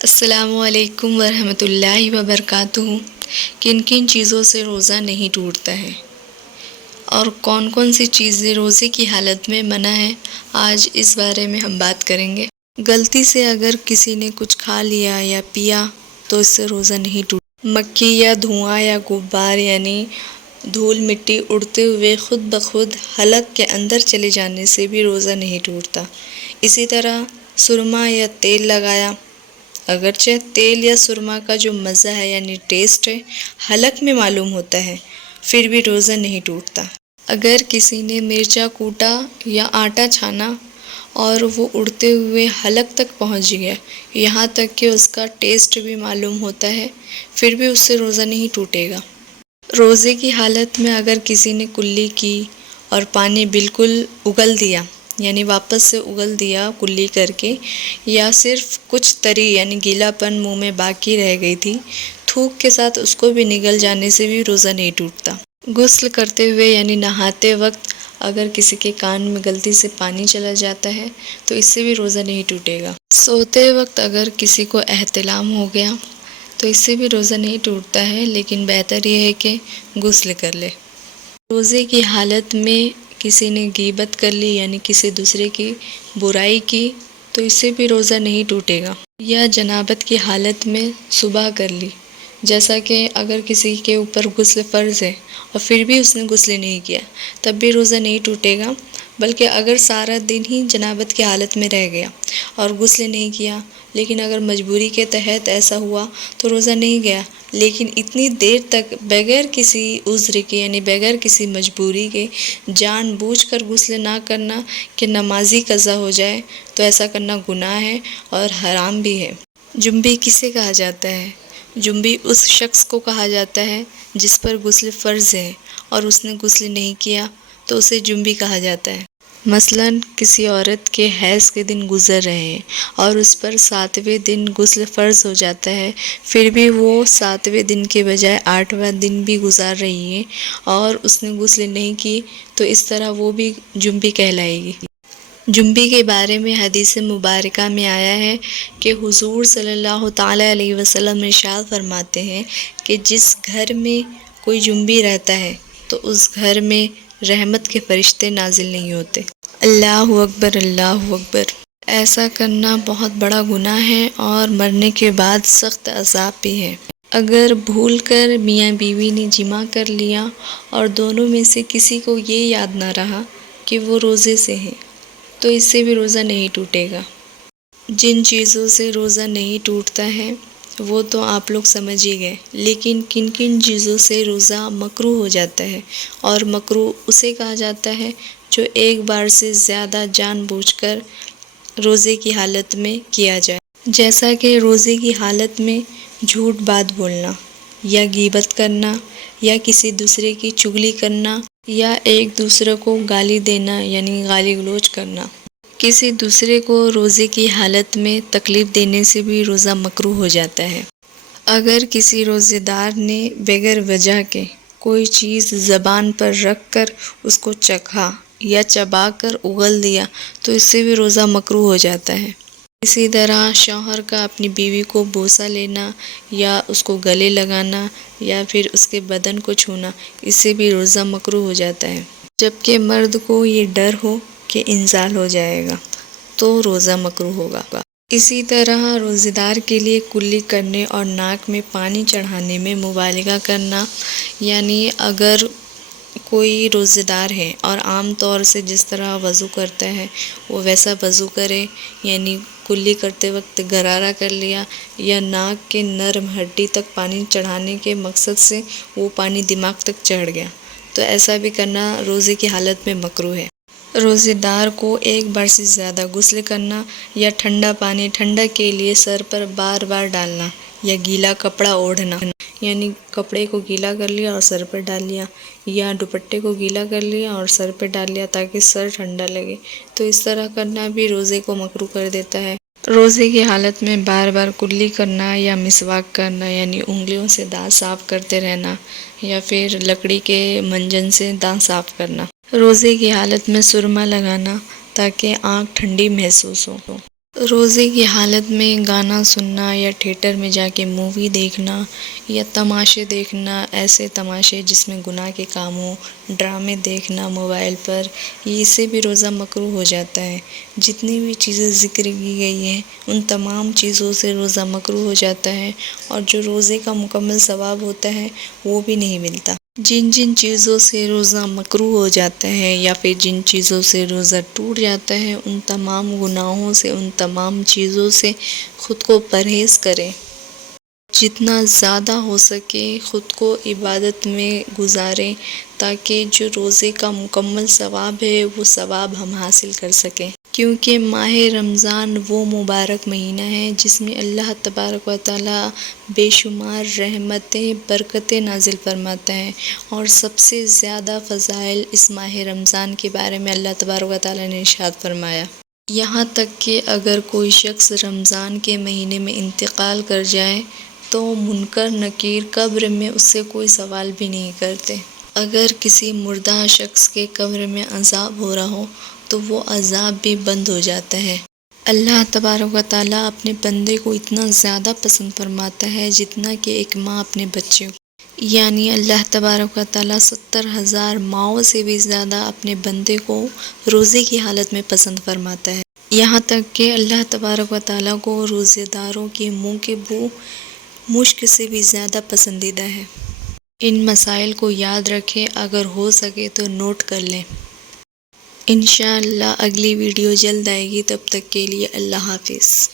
السلام علیکم ورحمۃ اللہ وبرکاتہ۔ کن کن چیزوں سے روزہ نہیں ٹوٹتا ہے اور کون کون سی چیزیں روزے کی حالت میں منع ہے، آج اس بارے میں ہم بات کریں گے۔ غلطی سے اگر کسی نے کچھ کھا لیا یا پیا تو اس سے روزہ نہیں ٹوٹتا۔ مکھی یا دھواں یا غبار یعنی دھول مٹی اڑتے ہوئے خود بخود حلق کے اندر چلے جانے سے بھی روزہ نہیں ٹوٹتا۔ اسی طرح سرما یا تیل لگایا، اگرچہ تیل یا سرما کا جو مزہ ہے یعنی ٹیسٹ ہے حلق میں معلوم ہوتا ہے، پھر بھی روزہ نہیں ٹوٹتا۔ اگر کسی نے مرچا کوٹا یا آٹا چھانا اور وہ اڑتے ہوئے حلق تک پہنچ گیا، یہاں تک کہ اس کا ٹیسٹ بھی معلوم ہوتا ہے، پھر بھی اس سے روزہ نہیں ٹوٹے گا۔ روزے کی حالت میں اگر کسی نے کلی کی اور پانی بالکل اگل دیا یعنی واپس سے اگل دیا کلی کر کے، یا صرف کچھ تری یعنی گیلا پن منہ میں باقی رہ گئی تھی، تھوک کے ساتھ اس کو بھی نگل جانے سے بھی روزہ نہیں ٹوٹتا۔ غسل کرتے ہوئے یعنی نہاتے وقت اگر کسی کے کان میں غلطی سے پانی چلا جاتا ہے تو اس سے بھی روزہ نہیں ٹوٹے گا۔ سوتے وقت اگر کسی کو احتلام ہو گیا تو اس سے بھی روزہ نہیں ٹوٹتا ہے، لیکن بہتر یہ ہے کہ غسل کر لے۔ روزے کی حالت میں کسی نے غیبت کر لی یعنی کسی دوسرے کی برائی کی تو اس سے بھی روزہ نہیں ٹوٹے گا۔ یا جنابت کی حالت میں صبح کر لی، جیسا کہ اگر کسی کے اوپر غسل فرض ہے اور پھر بھی اس نے غسل نہیں کیا تب بھی روزہ نہیں ٹوٹے گا، بلکہ اگر سارا دن ہی جنابت کی حالت میں رہ گیا اور غسل نہیں کیا، لیکن اگر مجبوری کے تحت ایسا ہوا تو روزہ نہیں گیا، لیکن اتنی دیر تک بغیر کسی عذر کے یعنی بغیر کسی مجبوری کے جان بوجھ کر غسل نہ کرنا کہ نمازی قضا ہو جائے تو ایسا کرنا گناہ ہے اور حرام بھی ہے۔ جنبی کسے کہا جاتا ہے؟ جنبی اس شخص کو کہا جاتا ہے جس پر غسل فرض ہے اور اس نے غسل نہیں کیا تو اسے جنبی کہا جاتا ہے۔ مثلاً کسی عورت کے حیض کے دن گزر رہے ہیں اور اس پر 7ویں دن غسل فرض ہو جاتا ہے، پھر بھی وہ 7ویں دن کے بجائے 8واں دن بھی گزار رہی ہے اور اس نے غسل نہیں کی تو اس طرح وہ بھی جنبی کہلائے گی۔ جنبی کے بارے میں حدیث مبارکہ میں آیا ہے کہ حضور صلی اللہ تعالیٰ علیہ وسلم ارشاد فرماتے ہیں کہ جس گھر میں کوئی جنبی رہتا ہے تو اس گھر میں رحمت کے فرشتے نازل نہیں ہوتے۔ اللہ اکبر، اللہ اکبر۔ ایسا کرنا بہت بڑا گناہ ہے اور مرنے کے بعد سخت عذاب بھی ہے۔ اگر بھول کر میاں بیوی نے جماع کر لیا اور دونوں میں سے کسی کو یہ یاد نہ رہا کہ وہ روزے سے ہیں تو اس سے بھی روزہ نہیں ٹوٹے گا۔ جن چیزوں سے روزہ نہیں ٹوٹتا ہے وہ تو آپ لوگ سمجھ ہی گئے، لیکن کن کن چیزوں سے روزہ مکروہ ہو جاتا ہے، اور مکروہ اسے کہا جاتا ہے جو ایک بار سے زیادہ جان بوجھ کر روزے کی حالت میں کیا جائے، جیسا کہ روزے کی حالت میں جھوٹ بات بولنا یا غیبت کرنا یا کسی دوسرے کی چغلی کرنا یا ایک دوسرے کو گالی دینا یعنی گالی گلوچ کرنا۔ کسی دوسرے کو روزے کی حالت میں تکلیف دینے سے بھی روزہ مکروہ ہو جاتا ہے۔ اگر کسی روزے دار نے بغیر وجہ کے کوئی چیز زبان پر رکھ کر اس کو چکھا یا چبا کر اگل دیا تو اس سے بھی روزہ مکروہ ہو جاتا ہے۔ اسی طرح شوہر کا اپنی بیوی کو بوسہ لینا یا اس کو گلے لگانا یا پھر اس کے بدن کو چھونا، اس سے بھی روزہ مکروہ ہو جاتا ہے۔ جبکہ مرد کو یہ ڈر ہو کہ انزال ہو جائے گا تو روزہ مکروہ ہوگا۔ اسی طرح روزے دار کے لیے کلی کرنے اور ناک میں پانی چڑھانے میں مبالغہ کرنا، یعنی اگر کوئی روزے دار ہے اور عام طور سے جس طرح وضو کرتا ہے وہ ویسا وضو کرے، یعنی کلی کرتے وقت غرارہ کر لیا یا ناک کے نرم ہڈی تک پانی چڑھانے کے مقصد سے وہ پانی دماغ تک چڑھ گیا تو ایسا بھی کرنا روزے کی حالت میں مکروہ ہے۔ روزے دار کو ایک بار سے زیادہ غسل کرنا یا ٹھنڈا پانی ٹھنڈک کے لیے سر پر بار بار ڈالنا یا گیلا کپڑا اوڑھنا، یعنی کپڑے کو گیلا کر لیا اور سر پر ڈال لیا یا دوپٹے کو گیلا کر لیا اور سر پہ ڈال لیا تاکہ سر ٹھنڈا لگے، تو اس طرح کرنا بھی روزے کو مکروہ کر دیتا ہے۔ روزے کی حالت میں بار بار کلی کرنا یا مسواک کرنا یعنی انگلیوں سے دانت صاف کرتے رہنا یا پھر لکڑی کے منجن سے دانت صاف کرنا۔ روزے کی حالت میں سرما لگانا تاکہ آنکھ ٹھنڈی محسوس ہو۔ روزے کی حالت میں گانا سننا یا تھیٹر میں جا کے مووی دیکھنا یا تماشے دیکھنا، ایسے تماشے جس میں گناہ کے کام ہوں، ڈرامے دیکھنا موبائل پر، اس سے بھی روزہ مکروہ ہو جاتا ہے۔ جتنی بھی چیزیں ذکر کی گئی ہیں ان تمام چیزوں سے روزہ مکروہ ہو جاتا ہے، اور جو روزے کا مکمل ثواب ہوتا ہے وہ بھی نہیں ملتا۔ جن جن چیزوں سے روزہ مکروہ ہو جاتا ہے یا پھر جن چیزوں سے روزہ ٹوٹ جاتا ہے، ان تمام گناہوں سے، ان تمام چیزوں سے خود کو پرہیز کریں۔ جتنا زیادہ ہو سکے خود کو عبادت میں گزاریں، تاکہ جو روزے کا مکمل ثواب ہے وہ ثواب ہم حاصل کر سکیں۔ کیونکہ ماہ رمضان وہ مبارک مہینہ ہے جس میں اللہ تبارک و تعالیٰ بے شمار رحمتیں، برکتیں نازل فرماتا ہے، اور سب سے زیادہ فضائل اس ماہ رمضان کے بارے میں اللہ تبارک و تعالیٰ نے ارشاد فرمایا۔ یہاں تک کہ اگر کوئی شخص رمضان کے مہینے میں انتقال کر جائے تو منکر نکیر قبر میں اس سے کوئی سوال بھی نہیں کرتے۔ اگر کسی مردہ شخص کے قبر میں عذاب ہو رہا ہو تو وہ عذاب بھی بند ہو جاتا ہے۔ اللہ تبارک و تعالیٰ اپنے بندے کو اتنا زیادہ پسند فرماتا ہے جتنا کہ ایک ماں اپنے بچے کو، یعنی اللہ تبارک و تعالیٰ 70,000 ماؤں سے بھی زیادہ اپنے بندے کو روزے کی حالت میں پسند فرماتا ہے۔ یہاں تک کہ اللہ تبارک و تعالیٰ کو روزے داروں کے منہ کی بو مشک سے بھی زیادہ پسندیدہ ہے۔ ان مسائل کو یاد رکھیں، اگر ہو سکے تو نوٹ کر لیں۔ انشاءاللہ اگلی ویڈیو جلد آئے گی، تب تک کے لیے اللہ حافظ۔